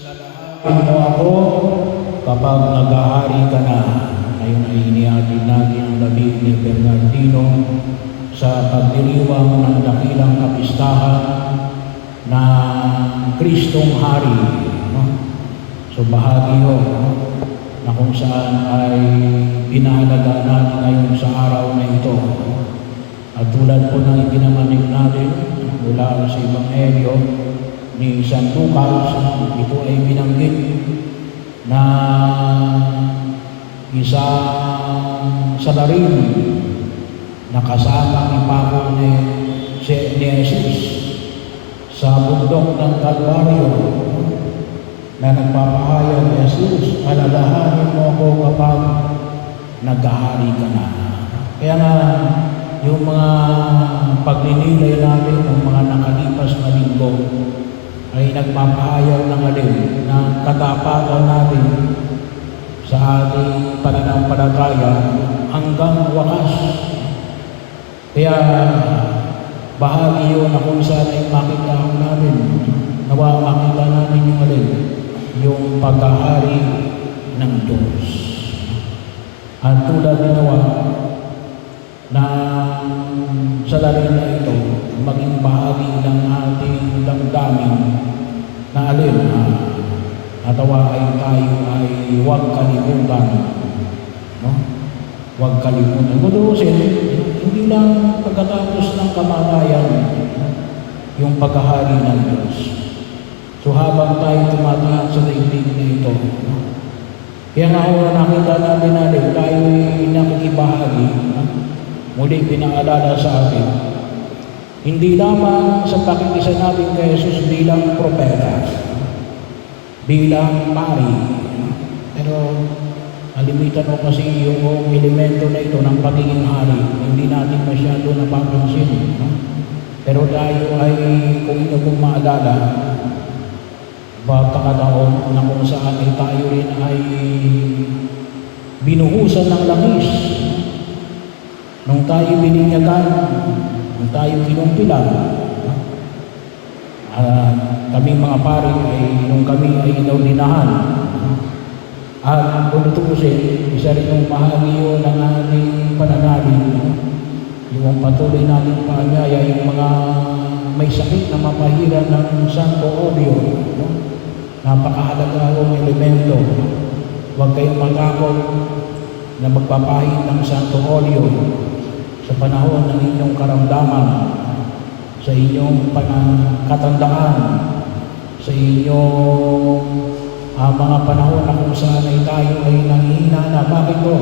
Alalahanin mo ako kapag nag-ahari ka na. Ngayon ay inihatid natin ang labing ni Bernardino sa pagdiriwang ng dakilang kapistahan na Kristong Hari. No? So bahagi yun, na kung saan ay pinahalaga natin ngayon sa araw na ito. At tulad po ng ipinamanig natin mula sa Ebanghelyo ni San Lucas, ito ay binanggit na isang salarin na kasama ipako ni Jesus sa bundok ng Kalbaryo na nagpapahayag ni Jesus, alalahanin mo ako kapag nag-ahari ka na. Kaya nga, yung mga pagninilay natin ng mga nakalipas na linggo ay nagpapahayag ng alin ng katapatan natin sa ating pananampalataya hanggang wakas. Kaya bahagi yun na kung saan ay makita natin, nawa makita natin yung alin, yung pag-ahari ng Diyos. At tulad nawa na salarin na ito, maging bahagi ng ating damdamin na alin natawa ay tayo ay huwag kalimutan. No? Huwag kalimutan. Kudusin, hindi lang pagkatapos ng kamatayan yung pag-ahari ng Diyos. So habang tayo tumatahan sa daigdig na ito, kaya nga nakita natin tayo ay nakikibahagi, muli pinaalala sa atin, hindi lamang sa pakikisa natin kay Jesus bilang propeta, bilang pari, pero alimitan mo kasi yung elemento na ito ng pagiging hari, hindi natin masyado napapansin. Pero tayo ay, kung ino pong maalala, pagkakataon na kung saan ay tayo rin ay binuhusan ng langis. Nung tayo bininyagan, nung tayo kinumpilan, kaming mga pari ay nung kami ay inaudinahan. At kung tutusin, isa rin yung bahagi yun ng ating pananalig, yung patuloy natin paanyaya, yung mga may sakit na mapahiran ng Santo Olio. Napakahalaga ang elemento. Huwag kayong matakot na magpapahid ng Santo Olio sa panahon ng inyong karamdaman, sa inyong katandaan, sa inyong mga panahon na kung saan ay tayo ay nanghihina na. Bakit to?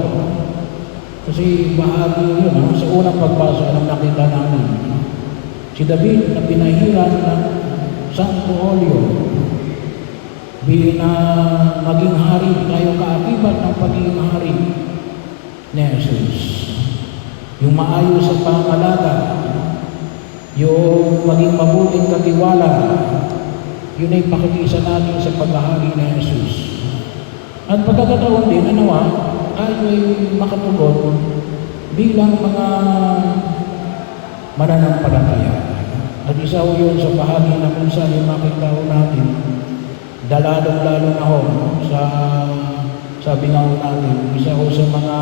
Kasi bahagi yun. Sa unang pagbasa ng nakita namin, si David na pinahiran ng Santo Olio, maging hari, tayo kaakibat ng pagiging hari ni Jesus. Yung maayos sa pangalaga, yung maging mabuting katiwala, yun ay pakikisa natin sa pag-ahari ni Jesus. At pagkakataon din, tayo ay makatugon bilang mga mananampalataya. At isa ho yun sa bahagi na kung saan yung makita ho natin, dalalong-lalo na ho sa sabi nga ho natin, isa ho sa mga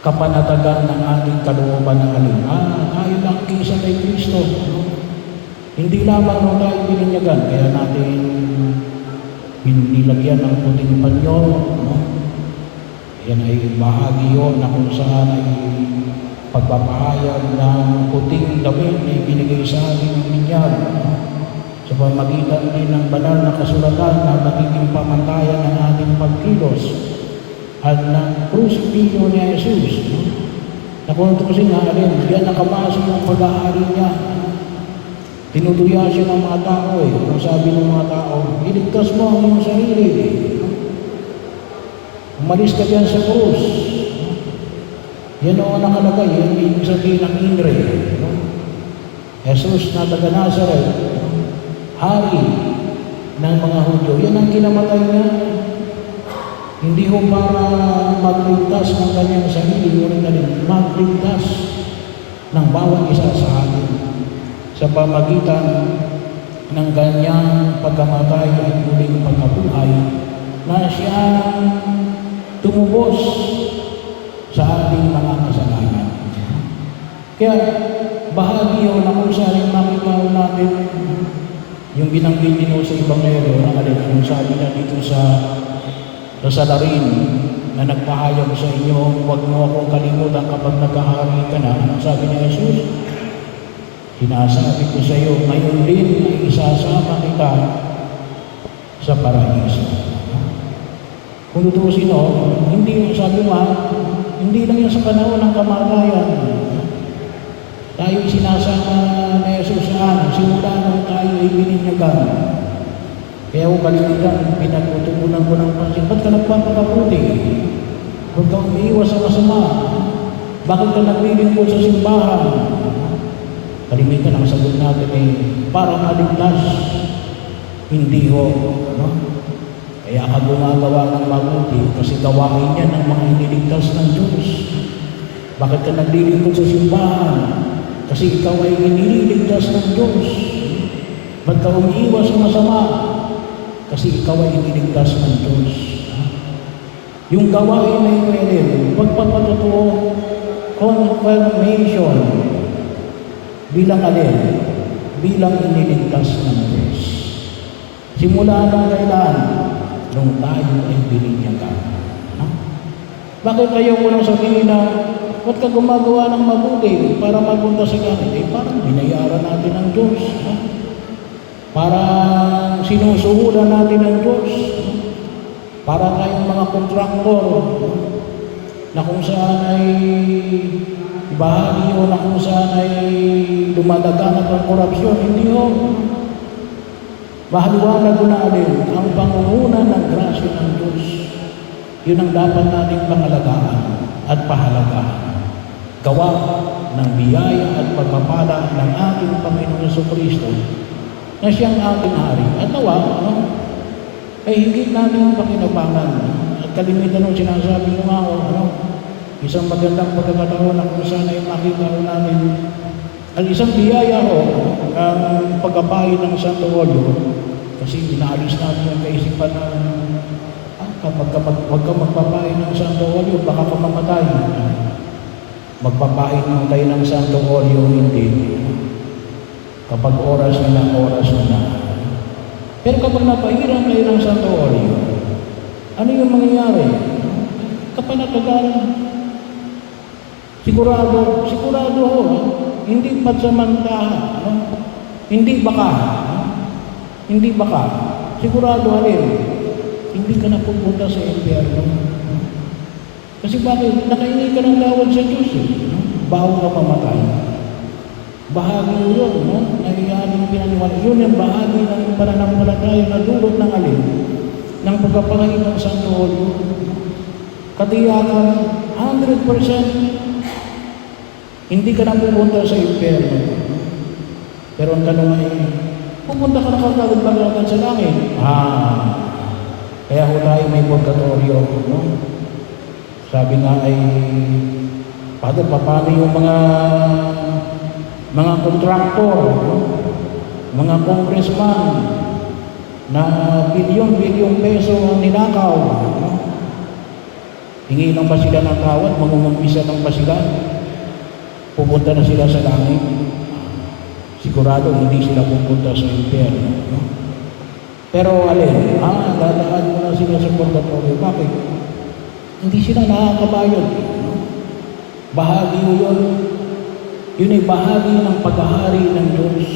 kapanatagan ng ating kalooban na alin. Tayo lang kisa kay Kristo. Hindi lamang nung tayo bininyagan, kaya natin nilagyan ng puting panyo. Yan ay bahagi yun na kung saan ay pagpapahayag ng puting damit na ibinigay sa ating binyag. Sa pamagitan din ng banal na kasulatan na magiging pamantayan ng ating pagkilos at ng krusipino ni Jesus. Na kung ito kasi nga, yan nakapasok ng pag-ahari niya. Tinutuya siya ng mga tao Kung sabi ng mga tao, iligtas mo ang iyong sarili. Umalis ka dyan sa krus. Yan o nakalagay, yan ibig sabihin ng Inre. Jesus na taga Nazareth, hari ng mga Hudyo. Yan ang kinamatay niya. Hindi ho para magligtas ng kanyang sarili, ngunit magligtas ng bawat isa sa atin sa pamagitan ng kanyang pagkamatay at muling pagkabuhay na siya tumubos sa ating mga kasalanan. Kaya bahagi yun na kung saan makita natin yung binanggit nyo sa Ebanghelyo na yung sabi na dito sa salarin na nagpahayag sa inyo, huwag mo akong kalimutan kapag nagkahari ka na. Anong sabi ni Jesus? Sinasabi ko sa iyo, ngayon din ay isasama kita sa paraiso. Kung tutusin hindi sabi nga, hindi lang yan sa panahon ng kamatayan. Tayo sinasama na Jesus saan? Simula nung tayo ay bininyagan. Kaya kung kalimutan, pinagtutunan ko ng pansin, ba't ka nagpapakabuti? Huwag kang umiiwas sa masama. Bakit ka naglilingkod sa simbahan? Kalimitan ang sagot natin para maligtas. Hindi ho. Kaya ka gumagawa ng mabuti kasi gawain yan ng mga iniligtas ng Diyos. Bakit ka naglilingkod sa simbahan? Kasi ikaw ay iniligtas ng Diyos. Ba't ka umiiwas sa masama? Kasi ikaw ay iniligtas ng Diyos. Yung gawain na ito, pagpapatotoo, confirmation, bilang alin? Bilang iniligtas ng Diyos. Simula nung kailan? Nung tayo ay bininyagan. Bakit ayaw ko lang sabihin na ba't ka gumagawa ng mabuti para mapunta sa langit? Parang binayaran natin ng Diyos. Parang sinusuhulan natin ng Diyos. Para tayong mga kontraktor na kung saan ay bahagi o na kung saan ay dumadaganap ang korupsyon. Hindi ho. Mahaliwanag ko na alin, ang pangunguna ng grasya ng Diyos. Yun ang dapat nating pangalagaan at pahalagahan. Gawa ng biyaya at pagpapala ng ating Panginoon Jesucristo na siyang ating hari. At nawa, ay higit natin pakinabangan. At kalimitan nung sinasabi ko nga, isang magandang pagkakataon na kung saan ay makita ko namin ang isang biyaya ko ng pagkapahin ng Santo Olyo. Kasi inaalis natin yung kaisipan na kapag huwag ka magpapahin ng Santo Olyo, baka ka mamatay. Magpapahin mo kayo ng Santo Olyo, hindi. Kapag oras na, oras na. Pero kapag napahiran kayo ng Santo Olyo, ano yung mangyayari? Kapanatagan. Sigurado ho, hindi pansamantahan, hindi baka, sigurado alin, hindi ka na pupunta sa impyerno. Kasi bakit? Nakahingi ka ng tawad sa Diyos bago ka mamatay. Bahagi yun, nangyayari pinaniwala. Yun yung bahagi ng pananampalataya na dulot ng alin, ng pagkapangahin ng Santo Olyo. Katiyakan, 100%, hindi ka na pupunta sa impyerno. Pero ang tanong ay, pupunta ka na kagad sa langit. Kaya ho tayo may purgatorio. Sabi nga ay, Father, paano yung mga kontraktor, mga congressman na bilyon-bilyong peso ang ninakaw. Hingi lang ba sila ng tawad? Mangungumpisa lang ba sila? Pupunta na sila sa langit? Sigurado hindi sila pupunta sa impyerno. Pero alin, dadaan mo na sila sa purgatorio. Bakit? Hindi sila nakakabayad. Bahagi yun. Yun ay bahagi ng paghahari ng Diyos.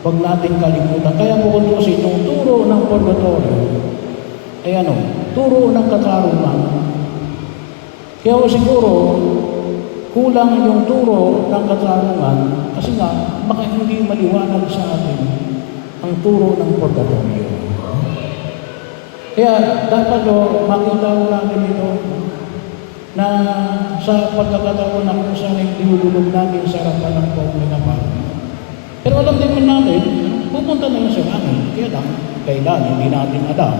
Huwag natin kalimutan. Kaya po kung yung turo ng purgatorio ay turo ng katarungan. Kaya siguro, kulang yung turo ng katarungan kasi nga, baka hindi maliwanag sa atin ang turo ng purgatorio. Kaya dapat makita natin ito na sa pagkakataon na kung saan ay dinululog natin sa harapan ng Panginoon. Pero alam din natin, pupunta na yun sa langit. Kaya lang, kailan, hindi natin alam.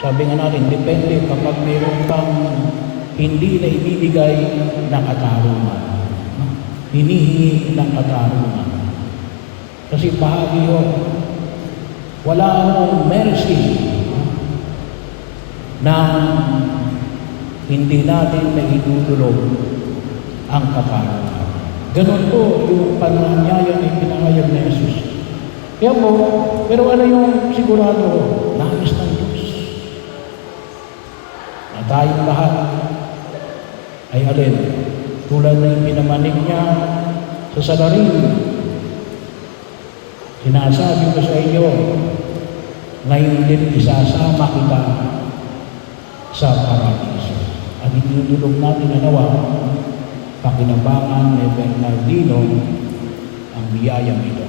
Sabi nga natin, depende kapag mayroon kang hindi na ibibigay ng katarungan. Hinihingi ng katarungan. Kasi bahagi yun. Wala akong mercy na hindi natin naitutulog ang kapanalan. Ganon po yung pananyaya na ipinangayag na Jesus. Kaya po, pero ano yung sigurado ko? Nais ng Diyos. Na tayong lahat ay alin? Tulad ng pinamanig niya sa salarin. Sinasabi ko sa iyo, ngayon din isasama kita sa paradiso. At itutulog natin na nawa, pakinabangan ni Bernardino ang biyayang ito.